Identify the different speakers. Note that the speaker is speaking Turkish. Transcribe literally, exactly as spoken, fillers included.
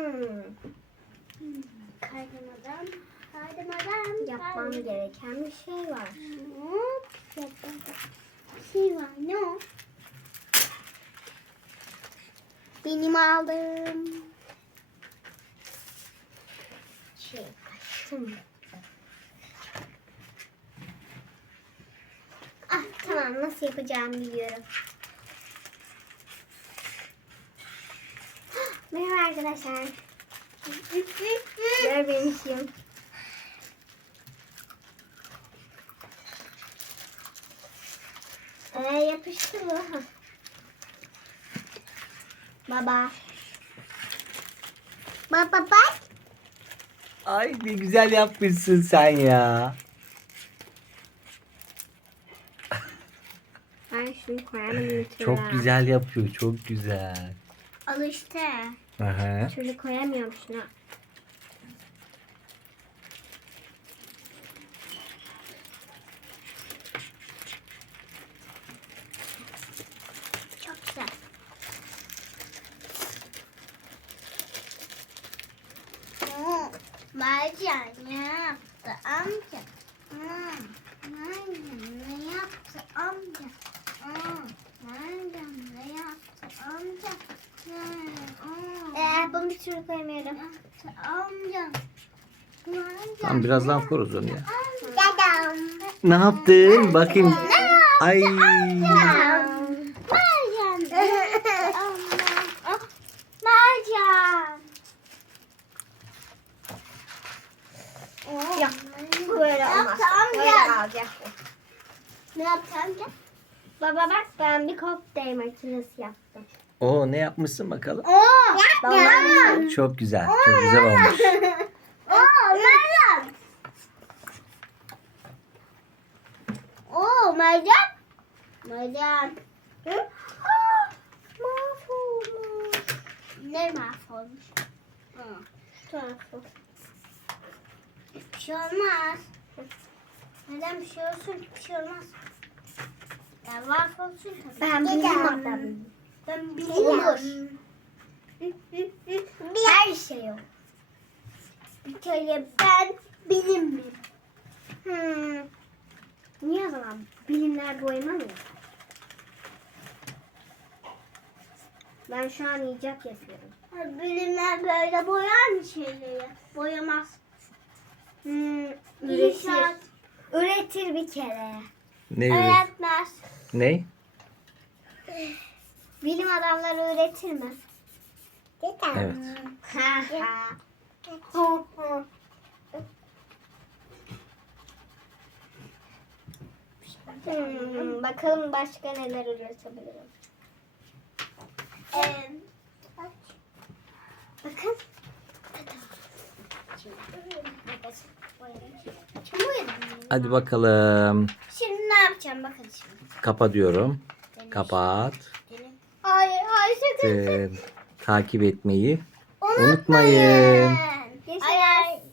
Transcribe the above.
Speaker 1: Hmm. Kaydırmadan, kaydırmadan yapmam gereken bir şey var. Hop, yapmam. Bir şey var. Ne o? Benim aldım. Şey, açtım. Ah, tamam, nasıl yapacağımı biliyorum. Merhaba arkadaşlar. Gör benim işim. Ee, yapıştı mı? Baba. Baba bak.
Speaker 2: Ay ne güzel yapmışsın sen ya.
Speaker 1: Ben şunu koyamadım.
Speaker 2: Çok güzel yapıyor, çok güzel.
Speaker 1: Al işte.
Speaker 2: Aha.
Speaker 1: Şöyle koyamıyorum şuna. Çok güzel. Oo, Mercan ne yaptı amca? Hmm, Mercan ne yaptı amca? Hmm, Mercan ne yaptı amca? Hmm, Ee, bunu bir türlü koyamıyorum. Amca.
Speaker 2: Tamam birazdan koruz onu ya.
Speaker 1: Dedem.
Speaker 2: Ne yaptın? Bakayım. Ay.
Speaker 1: Mercan. Mercan. Yok. Bu böyle olmaz. Böyle alacak. Ne yaptı amca? Baba bak ben bir kokteyl makinesi yaptım.
Speaker 2: Oo ne yapmışsın bakalım?
Speaker 1: Oo. Babam.
Speaker 2: Çok güzel. Çok güzel olmuş.
Speaker 1: Oo Mercan. Oo Mercan. Mercan. Hı? Aa, mahvolmuş. Ne mahvolmuş? Hı. Şu tarafı. Bir şey olmaz. Neden bir şey olsun ki? Bir şey olmaz. Ya mahvolsun tabii. Ben bilim adamıyım. Ben bilim Olur. Her şey olur. Bir kere ben bilimim. Hmm. Niye o zaman bilimler boyamamıyor? Ben şu an icat yapıyorum. Bilimler böyle boyar mı şeyleri? Boyamaz. Hmm, üretir. Üretir bir kere.
Speaker 2: Ne üret-
Speaker 1: Öğretmez.
Speaker 2: Ne?
Speaker 1: Bilim adamları üretir mi?
Speaker 2: Evet.
Speaker 1: Ha ha. Hmm, bakalım başka neler üretebilirim. Ee, bakın.
Speaker 2: Hadi bakalım.
Speaker 1: Şimdi ne yapacağım bakın şimdi.
Speaker 2: Kapa diyorum. Kapat.
Speaker 1: Hayır hayır sakın.
Speaker 2: Ee, takip etmeyi
Speaker 1: Unutmayın.
Speaker 2: unutmayın.
Speaker 1: Hayır.